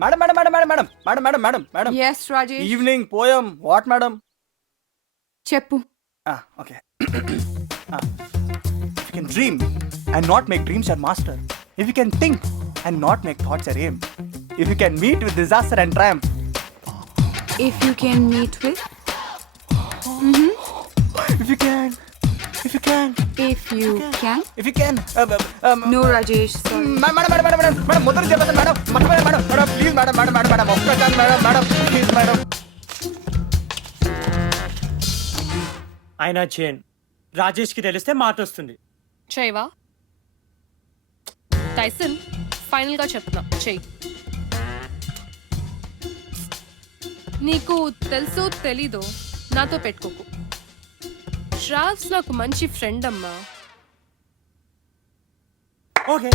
Madam madam madam madam madam madam madam madam madam yes Rajesh, evening poem what madam? చెప్పు. Okay. If you can dream and not make dreams your master, if you can think and not make thoughts your aim, if you can meet with disaster and triumph, if you can meet with, if you can, if you can, if you can. if you can, no Rajesh, madam madam madam madam madam మొదలు చెప్పండి madam, మర్చిపోయాను madam madam please madam madam madam madam ఒక్కసారి madam madam please madam. ఆయన చేయండి, రాజేష్కి తెలిస్తే మాట వస్తుంది. చేయవా? టైసన్ ఫైనల్ గా చెప్తున్నా, చెయ్యి. నీకు తెలుసో తెలీదో నాతో పెట్టుకోకు. ట్రావ్స్ నాకు మంచి ఫ్రెండ్ అమ్మా. ఓకే.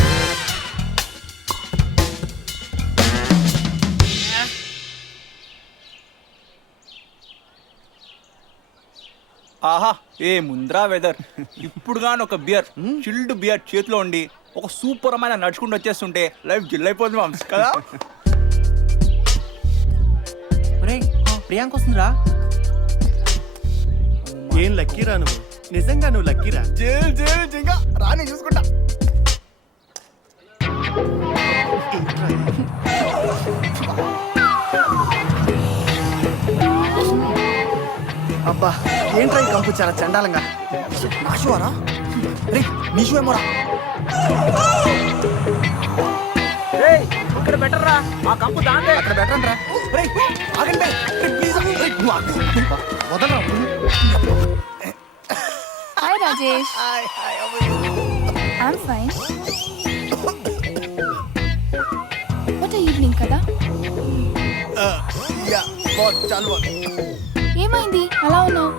ఆహా ఏ ముంద్రా వెదర్. ఇప్పుడు గాని ఒక బియర్, చిల్డ్ బియర్ చేతిలో ఉండి ఒక సూపర్ అమ్మాయి నడుచుకుంటూ వచ్చేస్తుంటే లైఫ్ జిల్ అయిపోతుంది మామ్స్ కదా. ప్రియాంక వస్తుందిరా. ఏం లక్కీరా నువ్వు, నిజంగా నువ్వు లక్కీరా. జైల్ జైల్ జింగా రాని చూసుకుంటా. అబ్బా ఏంట్రా ఈ కంపు చాలా చండాలంగా. నాశువారా రే, నీషు ఏమోరా. ఇక్కడ బెటర్ రా, ఆ కంపు దాందే అక్కడ బెటర్ రా. రే ఆగండి ప్లీజ్ వదలరా. Hi Rajesh. I'm fine. What evening కదా, చాలు ఏమైంది అలా ఉన్నావు?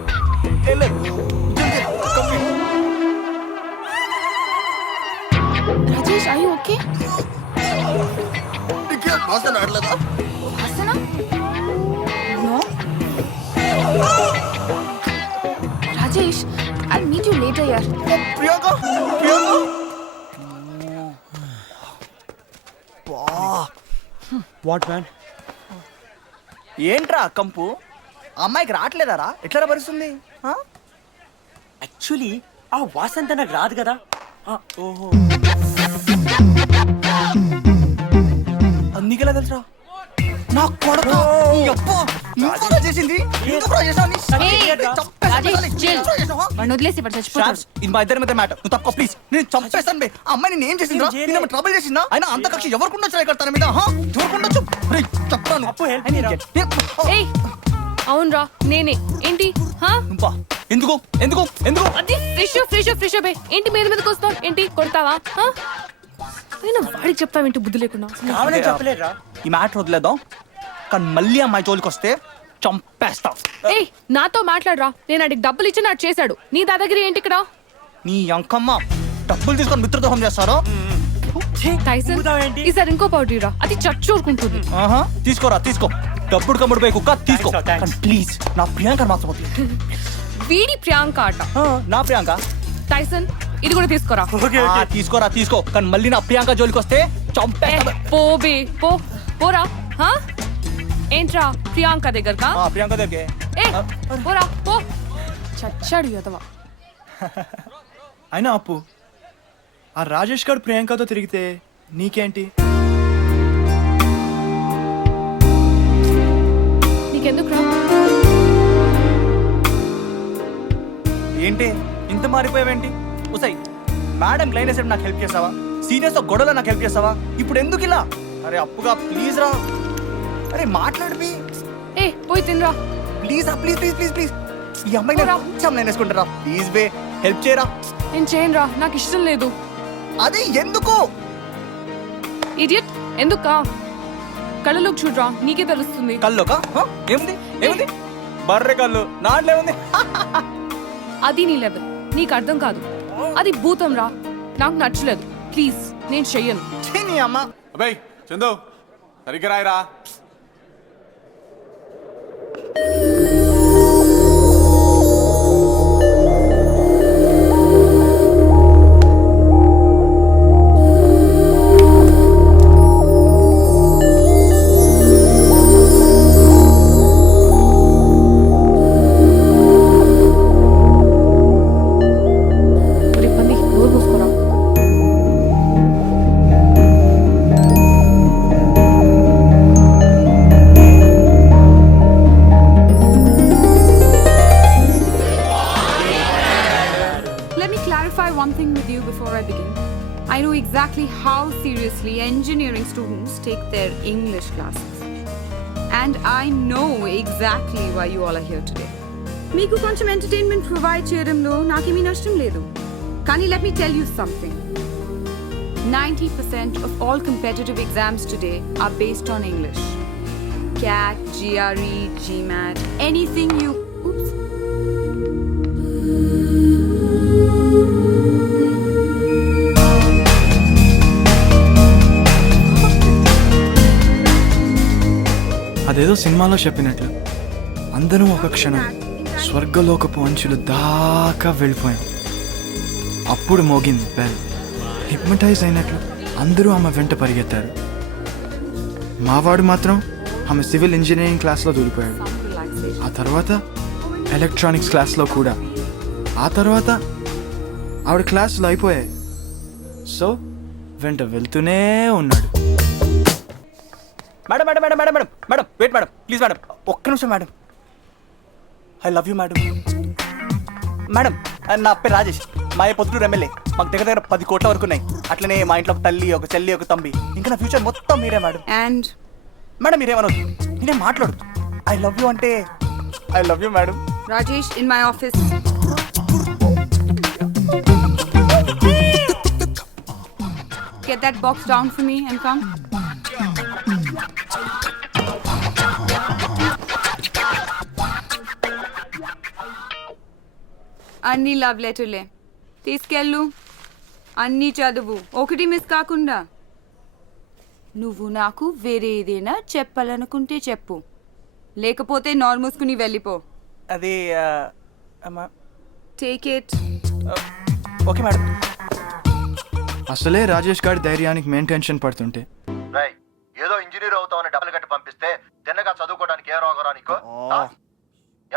Rajesh I okay? వాసన? No. Rajesh I meet you later యార్. Priyanka Priyanka what man? ఏంట్రా కంపు? అమ్మాయికి రావట్లేదారా? ఎట్లా భరిస్తుంది? యాక్చువల్లీ ఆ వాసంత నాకు రాదు కదా. ఓహో, నీకెలా తెలుసురా? నా కొడుకు చేసింది. వదిలేసి ఇప్పుడు చచ్చిపోతాడు. ఇది మా ఇద్దరి మీద మ్యాటర్. నువ్వు తక్కువ ప్లీజ్. నేను చంపేస్తాను బే. అమ్మాయిని నేను ఏం చేసిందా? నేను ట్రబుల్ చేసిందా? అయినా అంత కక్ష ఎవరికి ఉండొచ్చు ఇక్కడ తన మీద? ఎవరికి ఉండొచ్చు? చెప్తాను. అప్పు help me రా. ఏయ్ అవునరా నేనే. ఏంటి? నువ్వా? ఎందుకు ఎందుకు ఎందుకు? అది ఫ్రెష్ బే. ఏంటి మీద మీదకి వస్తావు? ఏంటి కొడతావా? నేను వాడికి చెప్తావేంటి బుద్ధి లేకుండా? కావాలని చెప్పలేదురా. ఈ మ్యాటర్ వదిలేద్దాం, కానీ మళ్ళీ అమ్మాయి జోలికి వస్తే చంపేస్తా. ఏయ్ నాతో మాట్లాడరా. నేను అడిగి డబ్బులు ఇచ్చి నాకు చేశాడు. నీ దాదాగిరి ఏంటి ఇక్కడ? నీ అంకమ్మ డబ్బులు తీసుకొని మిత్రదోహం చేస్తారో. టైసన్ ఈసారి ఇంకో పౌడరీ రా, అది చచ్చూరుకుంటుంది. తీసుకోరా తీసుకో. డబ్బుడు కమ్ముడు పోయి కుక్క తీసుకో. Thanks. ప్లీజ్ నా ప్రియాంక మాత్రం వీడి ప్రియాంక ఆట. నా ప్రియాంక. టైసన్ ఇది కూడా తీసుకోరా. తీసుకోరా తీసుకో, కానీ మళ్ళీ నా ప్రియాంక జోలికి వస్తే చంపేస్తా. పో బే పో. పోరా. ఏంట్రా ప్రియాంక దగ్గరకా? ప్రియాంక దగ్గర. పోరా పో. చచ్చాడు యదవ. అయినా అప్పు, ఆ రాజేష్ గారు ప్రియాంకతో తిరిగితే నీకేంటి? నీకెందుకు రా? ఏంటి ఇంత మారిపోయావేంటి? ఉసై మేడం లైన్ వేసేపు నాకు హెల్ప్ చేసావా? సీనియర్స్ తో గొడవలో నాకు హెల్ప్ చేసావా? ఇప్పుడు ఎందుకు ఇలా? అరే అప్పుగా ప్లీజ్ రా. అరే మాట్లాడి ఏ పోయి తినరా ప్లీజ్ రా. Please please please please. ఈ అమ్మాయి లైన్ వేసుకుంటారా ప్లీజ్ బే. హెల్ప్ చేయరా. నేను చేయను రా, నాకు ఇష్టం లేదు. అది ఎందుకు? ఇడియట్. ఎందుకా? కళ్ళలోకి చూడరా, నీకే తెలుస్తుంది. కల్లోకా? ఏముంది ఏముంది? బర్రె కళ్ళు నాట్లో ఉంది. అది నీ లెవెల్, నీకు అర్థం కాదు. అది భూతం రా, నాకు నచ్చలేదు. ప్లీజ్ నేను చెయ్యను. నీ అమ్మ. అబ్బాయి చందు సరిగ్గా రాయరా. students take their English classes. And I know exactly why you all are here today. మీకు కొంచెం ఎంటర్టైన్మెంట్ ప్రొవైడ్ చేయడంలో నాకేమీ నష్టం లేదు. కానీ let me tell you something. 90% of all competitive exams today are based on English. CAT, GRE, GMAT, anything you... Oops. అదేదో సినిమాలో చెప్పినట్లు అందరం ఒక క్షణం స్వర్గలోకపు అంచులు దాకా వెళ్ళిపోయాం. అప్పుడు మోగింది బెల్. హిప్నటైజ్ అయినట్లు అందరూ ఆమె వెంట పరిగెత్తారు. మావాడు మాత్రం ఆమె సివిల్ ఇంజనీరింగ్ క్లాస్లో దూరిపోయాడు. ఆ తర్వాత ఎలక్ట్రానిక్స్ క్లాస్లో కూడా. ఆ తర్వాత ఆవిడ క్లాసులు అయిపోయాయి. సో వెంట వెళ్తూనే ఉన్నాడు. Madam madam madam madam madam madam wait madam please madam ఒక్క నిమిషం madam. I love you madam. Madam నా పేరు రాజేష్, మా పొద్దుటూరు ఎమ్మెల్యే. మాకు దగ్గర దగ్గర 10 కోట్ల వరకు ఉన్నాయి. అట్లనే మా ఇంట్లో ఒక తల్లి, ఒక చెల్లి, ఒక తంబి. ఇంకా నా ఫ్యూచర్ మొత్తం మీరే మేడం. And మేడం మీరేమనొద్దు, నేనే మాట్లాడు. ఐ లవ్ యూ అంటే I love you madam. Rajesh, in my office. Get that box down for me and come. అన్ని లవ్ లెటర్లే తీసుకెళ్ళు, అన్నీ చదువు, ఒకటి మిస్ కాకుండా. నువ్వు నాకు వేరే ఏదైనా చెప్పాలనుకుంటే చెప్పు, లేకపోతే నోరు మూసుకుని వెళ్ళిపో. అది అమ్మా టేక్ ఇట్. Okay madam. అసలే రాజేష్ గారి ధైర్యానికి మెయిన్ టెన్షన్ పడుతుంటే ఏదో ఇంజనీర్ అవుతామని డబ్బులు కట్టి పంపిస్తే తిన్నగా చదువుకోవడానికి ఏ రోగరా నీకు?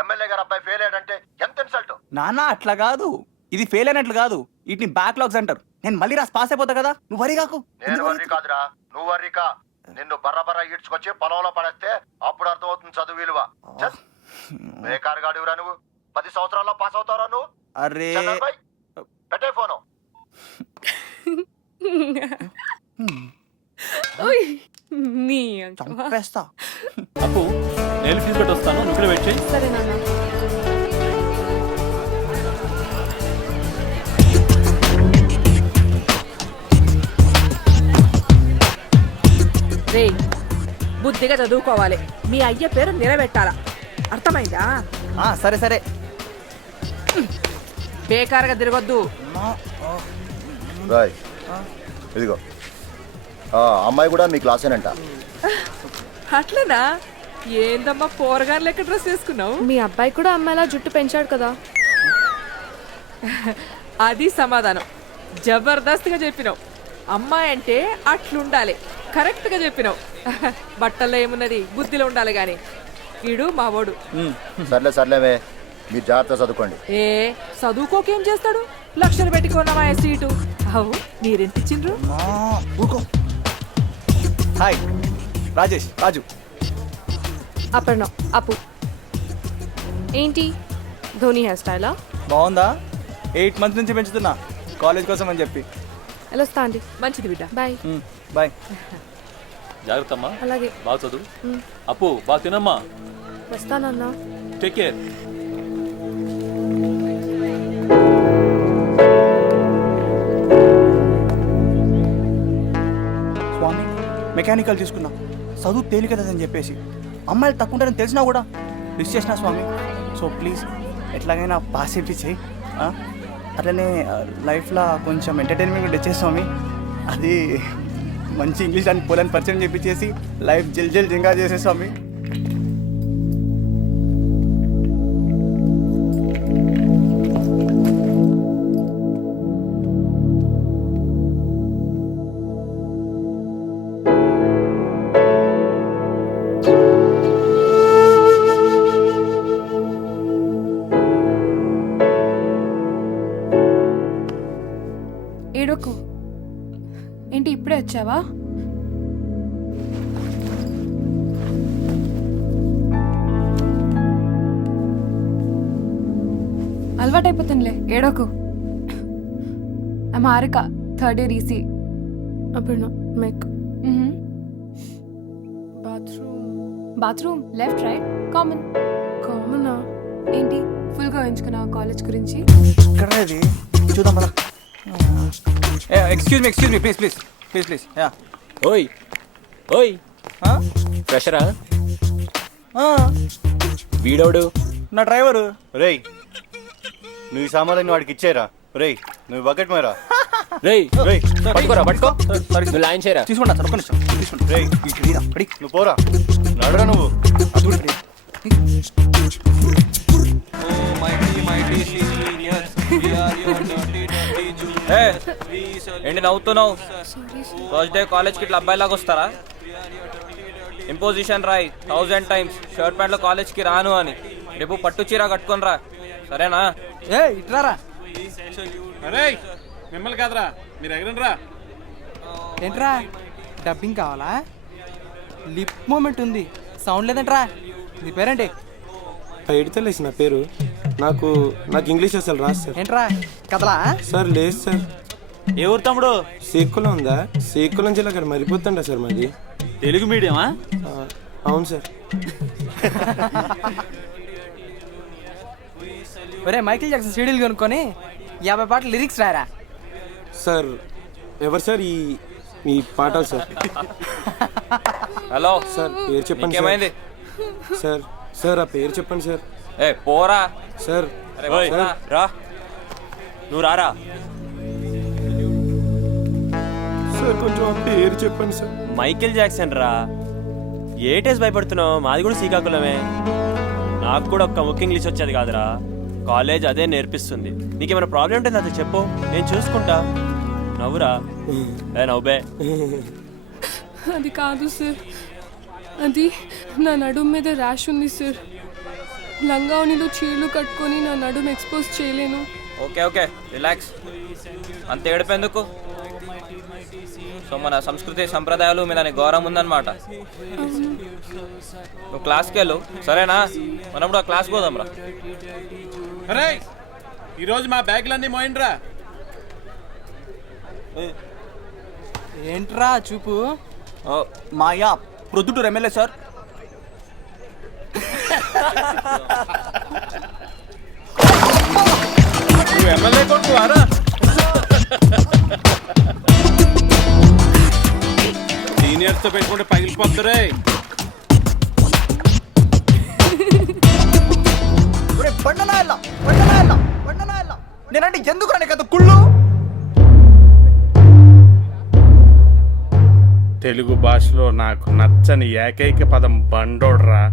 ఎమ్మెల్యే గారు అబ్బాయి ఫెయిల్ అయ్యాడంటే ఎంత ఇన్సల్ట్. నాన్న అట్లా కాదు, ఇది ఫెయిల్ అయినట్లు కాదు, వీటిని బ్యాక్లాగ్స్ అంటారు. నేను మళ్ళీ రాసి పాస్ అయిపోతా కదా, నువ్వు వరి కాకు. నేను వర్రీ కాదురా, నువ్వు వర్రీకా. నిన్ను బర్ర ఈడ్చుకొచ్చి పొలంలో పడేస్తే అప్పుడు అర్థమవుతుంది చదువు విలువ. బేకారు గాడివరా నువ్వు. 10 సంవత్సరాల్లో పాస్ అవుతారా నువ్వు? అరే పెట్టే ఫోను. చంపేస్తా. అప్పు నేను ఫీజు పెట్టి వస్తాను, నువ్వు ఇక్కడ వెయిట్ చేయి. సరే నాన్న. రే, బుద్ధిగా చదువుకోవాలి. మీ అయ్య పేరు నిలబెట్టాలా, అర్థమైందా? సరే సరే. బేకారుగా తిరగొద్దు. రాయ్ ఇదిగో, అమ్మాయి కూడా మీ క్లాసేనంట. అట్లనా? ఏందమ్మా పోరగాన్ లెక్క డ్రెస్ వేసుకున్నావు? మీ అబ్బాయి కూడా అమ్మాయిలా జుట్టు పెంచాడు కదా. అది సమాధానం. జబర్దస్త్గా చెప్పినావు. అమ్మాయి అంటే అట్లుండాలి, కరెక్ట్గా చెప్పినావు. బట్టల్లో ఏమున్నది, బుద్ధిలో ఉండాలి గాని. వీడు మా వాడు. సర్లేవే, మీరు జాగ్రత్త చదువుకోండి. ఏ చదువుకోకేం చేస్తాడు? లక్షలు పెట్టుకున్నావా సీటు? అవు మీరెంత ఇచ్చిండ్రు? హాయ్ రాజేష్, రాజు. అపర్ణ, అప్పు. ఏంటి ధోని హెయిర్ స్టైలా? బాగుందా? 8 మంత్స్ నుంచి పెంచుతున్నా కాలేజ్ కోసం అని చెప్పి. వెళ్ళొస్తా అండి. మంచిది బిడ్డ. బాయ్. బాయ్. జాగ్రత్త అమ్మా, అలాగే. బాగా చదువు. అప్పు బాగా తినమ్మా. వస్తానన్నా. Take care. స్వామి మెకానికల్ తీసుకున్నా, చదువు తేలికదని చెప్పేసి అమ్మాయిలు తక్కువ ఉంటారని తెలిసినా కూడా రిస్క్ చేసిన స్వామి. సో ప్లీజ్ ఎట్లాగైనా పాస్ చేయించేయి. అట్లనే లైఫ్లో కొంచెం ఎంటర్టైన్మెంట్ కూడా తెచ్చే స్వామి. అది మంచి ఇంగ్లీష్ అని పోలని పరిచయం చెప్పించేసి లైఫ్ జల్ జింగా చేసే స్వామి. ఏడోకు. ఏంటి ఇప్పుడే వచ్చావా? అలవాటైపోతుందిలే, ఏడోకు. I'm Harika, 3rd year EC. అప్పుడు mech. Bathroom left right common. కామనా ఏంటి ఫుల్గా ఎంచుకున్నావు కాలేజ్ గురించి? ఇక్కడ ఇది చూద్దాం పద. ఎక్స్క్యూజ్ మీ ప్లీజ్ యా. ఓయ్ ఓయ్ ఫ్రెషరా వీడోడు నా డ్రైవరు. రేయ్ నువ్వు ఈ సామాన్లు వాడికి ఇచ్చేరా. రేయ్ నువ్వు బకెట్ మేరా. రేయ్ రేయ్ పట్టుకోరా పట్టుకో సారీ నువ్వు లైన్ చేయరా. తీసుకుంటా సార్, ఒక్క నిమిషం తీసుకుంటా. రేయ్ రెడీ నువ్వు పోరా. నడరా నువ్వు. ఏంటి నవ్వుతున్నావు? ఫస్ట్ డే కాలేజ్కి ఇట్లా అబ్బాయిలాగా వస్తారా? ఇంపోజిషన్ రాయి 1000 times షర్ట్ ప్యాంట్లో కాలేజ్కి రాను అని. రేపు పట్టు చీర కట్టుకొని రా, సరేనా? ఏ ఇట్లారా. అరే మిమ్మల్ని కాదురా, మీరు ఎగరండి రా. ఏంట్రా డబ్బింగ్ కావాలా? లిప్ మూమెంట్ ఉంది, సౌండ్ లేదంట్రా. నీ పేరేంటి? ఎడితలేసి నా పేరు. నాకు ఇంగ్లీష్ అసలు రాదు సార్. ఏంట్రా కదలా? సార్ లేదు సార్. ఏ ఊరు తమ్ముడు? శ్రీకులం ఉందా? శ్రీకులం జిల్లా అక్కడ మరిపోతుంటా సార్ మాది. తెలుగు మీడియమా? అవును సార్. ఒరే మైకిల్ జాక్సన్ సీడీలు కొనుక్కొని 50 పాటలు లిరిక్స్ రారా. సార్ ఎవరు సార్ ఈ పాటలు సార్? హలో సార్ పేరు చెప్పండి సార్. ఏమైంది? సార్ సార్ ఆ పేరు చెప్పండి సార్. ఏ పోరా. సార్ అరే ఓయ్, పోరా. రా నువ్వు రారా. సార్ కొంచెం ఆ పేరు చెప్పండి సార్. మైకేల్ జాక్సన్ రా. ఏటేసి భయపడుతున్నావు? మాది కూడా శ్రీకాకుళమే. నాకు కూడా ఒక్క ముఖ్య ఇంగ్లీష్ వచ్చేది కాదురా. కాలేజ్ అదే నేర్పిస్తుంది. నీకేమైనా ప్రాబ్లం ఉంటుంది అది చెప్పు, నేను చూసుకుంటా. నవ్వురా. నవ్వే. అది కాదు సార్, అది నా నడుము మీద ర్యాష్ ఉంది సార్. లంగావనిలో చీరలు కట్టుకొని నా నడుము ఎక్స్పోజ్ చేయలేను. Okay okay relax. అంత ఏడిపోయేందుకు? సో మన సంస్కృతి సంప్రదాయాలు మీద నీకు గౌరవం ఉందన్నమాట. నువ్వు క్లాస్కి వెళ్ళు, సరేనా? మనం కూడా క్లాస్కి పోదాం రా. అరే ఈరోజు మా బ్యాగులన్నీ మోయండిరా. ఏంట్రా చూపు? మాయా ప్రొద్దుటూరు ఎమ్మెల్యే సార్. నువ్వు ఎమ్మెల్యే కొడుకువారా? సీనియర్స్ తో పెట్టుకుంటే పగిలిపోతురే. బండనాయల్లా నేనంటే ఎందుకు రాని కదా కుళ్ళు. తెలుగు భాషలో నాకు నచ్చని ఏకైక పదం బండోడ్రా.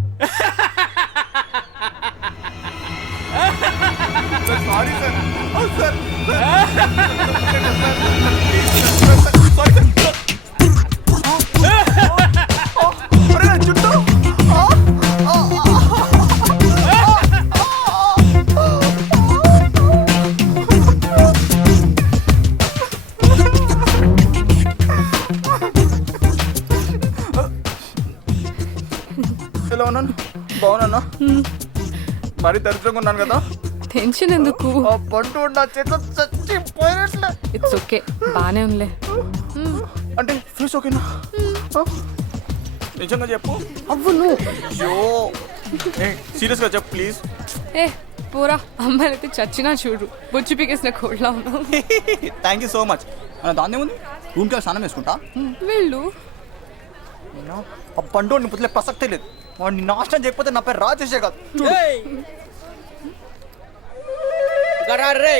ఎలా ఉన్నాను? బాగున్నాను. మరి దరిద్రంగా ఉన్నాను కదా. టెన్షన్ ఎందుకు? ఆ పండు నా చేతిలో చచ్చిపోయినట్లే. ఇట్స్ ఓకే, బానే ఉందిలే. అంటే ఫీస్ ఓకేనా? నిజంగా చెప్పు. అవ్వును. అయ్యో సీరియస్గా చెప్పు ప్లీజ్. ఏ పోరా, అమ్మాయిలైతే చచ్చినా చూడు, బొచ్చు పీకేసిన కోళ్ళ ఉన్నావు. Thank you so much. దాన్ని ఉంది రూమ్కి వెళ్ళి స్నానం వేసుకుంటా. వెళ్ళు. ఆ పండు పుట్లే ప్రసక్తే లేదు. వాడిని నాశనం చేయకపోతే నా పేరు రాజేషే కాదు. రే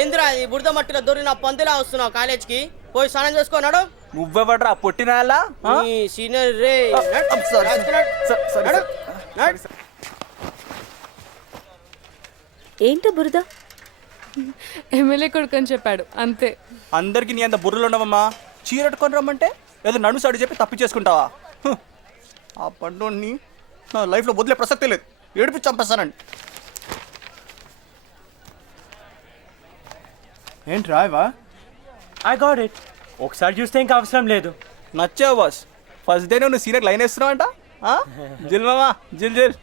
ఏంద్రా ఈ బురద మట్టిలో దొరికిన పందిలా వస్తున్నావు కాలేజ్కి? పోయి స్నానం చేసుకున్నాడు. నువ్వెవడ్రా పొట్టినాయాలా? సీనియర్ రే. ఏంటో బురద? ఎమ్మెల్యే కొడుకు అని చెప్పాడు అంతే. అందరికి నీ అంత బుర్రలు ఉండవమ్మా. చీరట్టుకొని రమ్మంటే ఏదో నన్ను సడి చెప్పి తప్పి చేసుకుంటావా? ఆ పండుని నా లైఫ్లో వదిలే ప్రసక్తే లేదు. ఏడిపి చంపేస్తానండి. ఏంటి రాయవా? I got it. ఒకసారి చూస్తే ఇంకా అవసరం లేదు. నచ్చావు బాస్. ఫస్ట్ డే నువ్వు సీనియర్ లైన్ వేస్తున్నావంట. జిల్ మామా జిల్ జిల్.